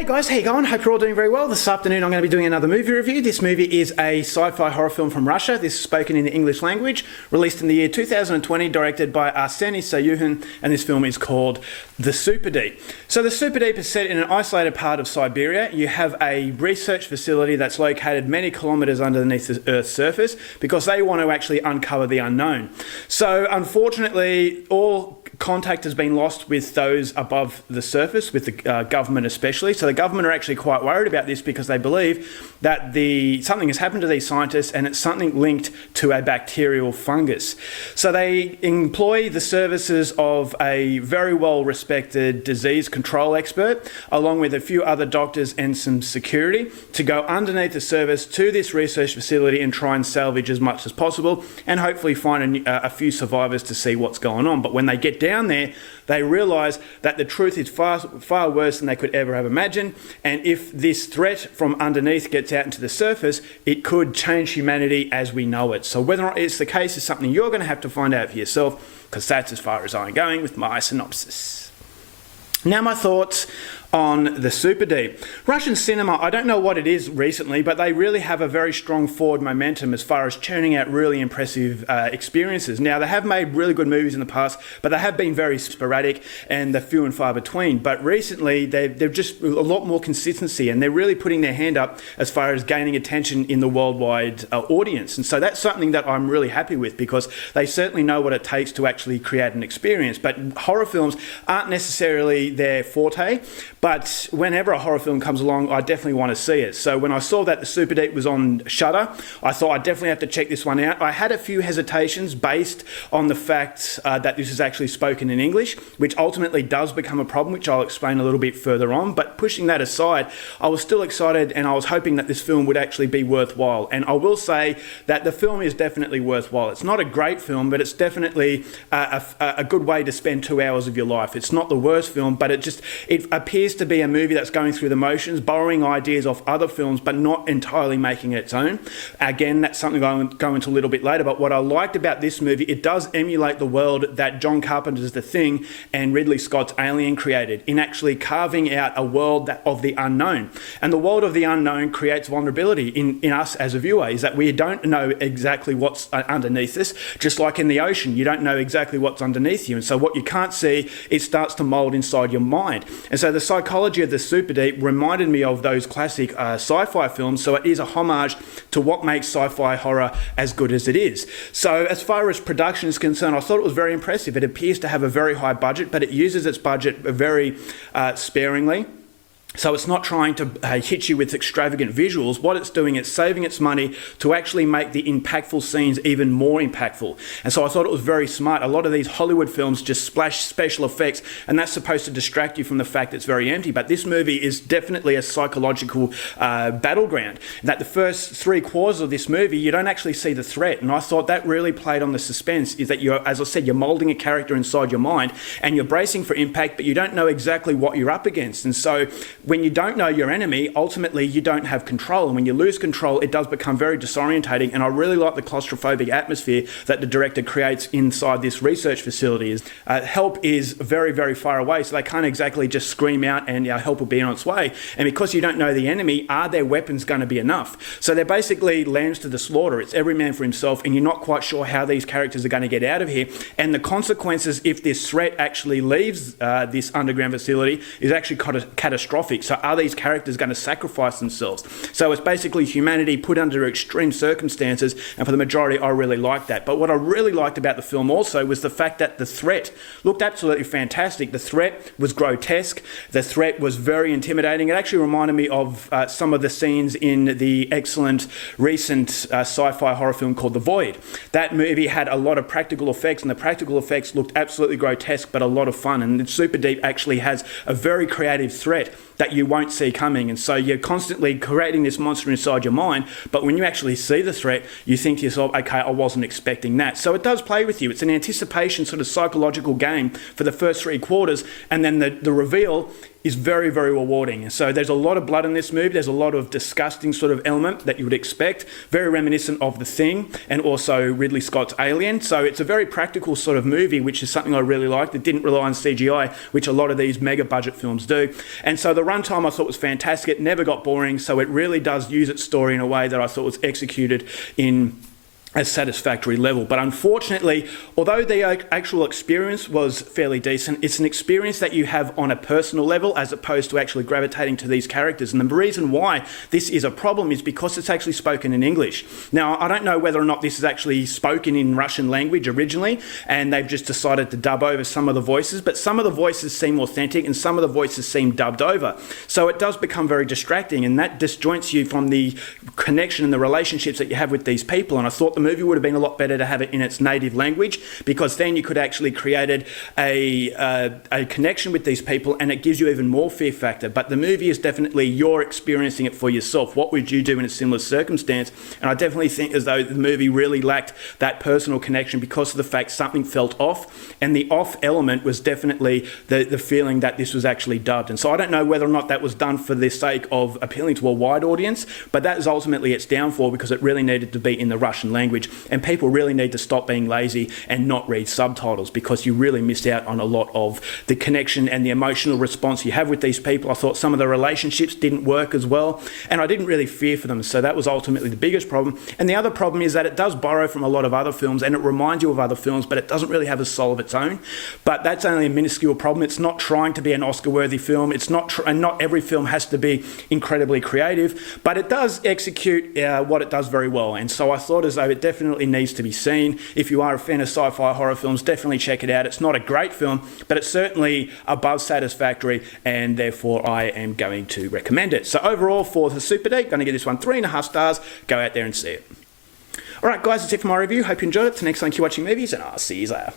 Hey guys, how you going? Hope you're all doing very well. This afternoon I'm going to be doing another movie review. This movie is a sci-fi horror film from Russia. This is spoken in the English language, released in the year 2020, directed by Arseny Sayuhin, and this film is called The Super Deep. So The Super Deep is set in an isolated part of Siberia. You have a research facility that's located many kilometres underneath the Earth's surface because they want to actually uncover the unknown. So unfortunately, all contact has been lost with those above the surface, with the government especially. So the government are actually quite worried about this because they believe that something has happened to these scientists and it's something linked to a bacterial fungus. So they employ the services of a very well-respected disease control expert, along with a few other doctors and some security, to go underneath the surface to this research facility and try and salvage as much as possible and hopefully find a few survivors to see what's going on. But when they get down there, they realise that the truth is far worse than they could ever have imagined, and if this threat from underneath gets out into the surface, it could change humanity as we know it. So whether or not it's the case is something you're going to have to find out for yourself, because that's as far as I'm going with my synopsis. Now my thoughts on The Super Deep. Russian cinema, I don't know what it is recently, but they really have a very strong forward momentum as far as churning out really impressive experiences. Now, they have made really good movies in the past, but they have been very sporadic and they're few and far between. But recently, they've just a lot more consistency, and they're really putting their hand up as far as gaining attention in the worldwide audience. And so that's something that I'm really happy with, because they certainly know what it takes to actually create an experience. But horror films aren't necessarily their forte, but whenever a horror film comes along, I definitely want to see it. So when I saw that The Super Deep was on Shudder, I thought I'd definitely have to check this one out. I had a few hesitations based on the fact that this is actually spoken in English, which ultimately does become a problem, which I'll explain a little bit further on. But pushing that aside, I was still excited and I was hoping that this film would actually be worthwhile. And I will say that the film is definitely worthwhile. It's not a great film, but it's definitely a good way to spend 2 hours of your life. It's not the worst film, but it appears to be a movie that's going through the motions, borrowing ideas off other films, but not entirely making it its own. Again, that's something I'll go into a little bit later, but what I liked about this movie, it does emulate the world that John Carpenter's The Thing and Ridley Scott's Alien created, in actually carving out a world of the unknown. And the world of the unknown creates vulnerability in us as a viewer, is that we don't know exactly what's underneath us. Just like in the ocean, you don't know exactly what's underneath you, and so what you can't see, it starts to mold inside your mind. And so the psychology of The Super Deep reminded me of those classic sci-fi films, so it is a homage to what makes sci-fi horror as good as it is. So as far as production is concerned, I thought it was very impressive. It appears to have a very high budget, but it uses its budget very sparingly. So it's not trying to hit you with extravagant visuals. What it's doing, it's saving its money to actually make the impactful scenes even more impactful. And so I thought it was very smart. A lot of these Hollywood films just splash special effects, and that's supposed to distract you from the fact it's very empty. But this movie is definitely a psychological battleground. That the first 3/4 of this movie, you don't actually see the threat. And I thought that really played on the suspense, is that you're, as I said, you're moulding a character inside your mind and you're bracing for impact, but you don't know exactly what you're up against. And so when you don't know your enemy, ultimately you don't have control. And when you lose control, it does become very disorientating. And I really like the claustrophobic atmosphere that the director creates inside this research facility. Help is very, very far away, so they can't exactly just scream out and help will be on its way. And because you don't know the enemy, are their weapons going to be enough? So they're basically lambs to the slaughter. It's every man for himself, and you're not quite sure how these characters are going to get out of here. And the consequences, if this threat actually leaves this underground facility, is actually catastrophic. So are these characters going to sacrifice themselves? So it's basically humanity put under extreme circumstances, and for the majority, I really liked that. But what I really liked about the film also was the fact that the threat looked absolutely fantastic. The threat was grotesque. The threat was very intimidating. It actually reminded me of some of the scenes in the excellent recent sci-fi horror film called The Void. That movie had a lot of practical effects, and the practical effects looked absolutely grotesque, but a lot of fun. And Super Deep actually has a very creative threat that you won't see coming. And so you're constantly creating this monster inside your mind, but when you actually see the threat, you think to yourself, okay, I wasn't expecting that. So it does play with you. It's an anticipation sort of psychological game for the first 3/4, and then the reveal is very, very rewarding. So there's a lot of blood in this movie. There's a lot of disgusting sort of element that you would expect, very reminiscent of The Thing and also Ridley Scott's Alien. So it's a very practical sort of movie, which is something I really liked. It didn't rely on CGI, which a lot of these mega budget films do. And so the runtime I thought was fantastic. It never got boring. So it really does use its story in a way that I thought was executed in a satisfactory level. But unfortunately, although the actual experience was fairly decent, it's an experience that you have on a personal level as opposed to actually gravitating to these characters. And the reason why this is a problem is because it's actually spoken in English. Now, I don't know whether or not this is actually spoken in Russian language originally, and they've just decided to dub over some of the voices, but some of the voices seem authentic and some of the voices seem dubbed over. So it does become very distracting, and that disjoints you from the connection and the relationships that you have with these people. And I thought the movie would have been a lot better to have it in its native language, because then you could actually created a connection with these people, and it gives you even more fear factor. But the movie is definitely you're experiencing it for yourself. What would you do in a similar circumstance? And I definitely think as though the movie really lacked that personal connection because of the fact something felt off, and the off element was definitely the feeling that this was actually dubbed. And so I don't know whether or not that was done for the sake of appealing to a wide audience, but that is ultimately its downfall, because it really needed to be in the Russian language. And people really need to stop being lazy and not read subtitles, because you really miss out on a lot of the connection and the emotional response you have with these people. I thought some of the relationships didn't work as well, and I didn't really fear for them. So that was ultimately the biggest problem. And the other problem is that it does borrow from a lot of other films, and it reminds you of other films, but it doesn't really have a soul of its own. But that's only a minuscule problem. It's not trying to be an Oscar-worthy film. It's not, and not every film has to be incredibly creative, but it does execute what it does very well. And so I thought as though it definitely needs to be seen. If you are a fan of sci-fi horror films, definitely check it out. It's not a great film, but it's certainly above satisfactory, and therefore I am going to recommend it. So overall, for the Super D, going to give this one 3.5 stars. Go out there and see it. All right, guys, that's it for my review. Hope you enjoyed it. Till next time, keep watching movies, and I'll see you later.